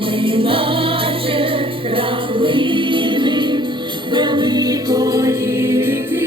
ми наче краплини великої.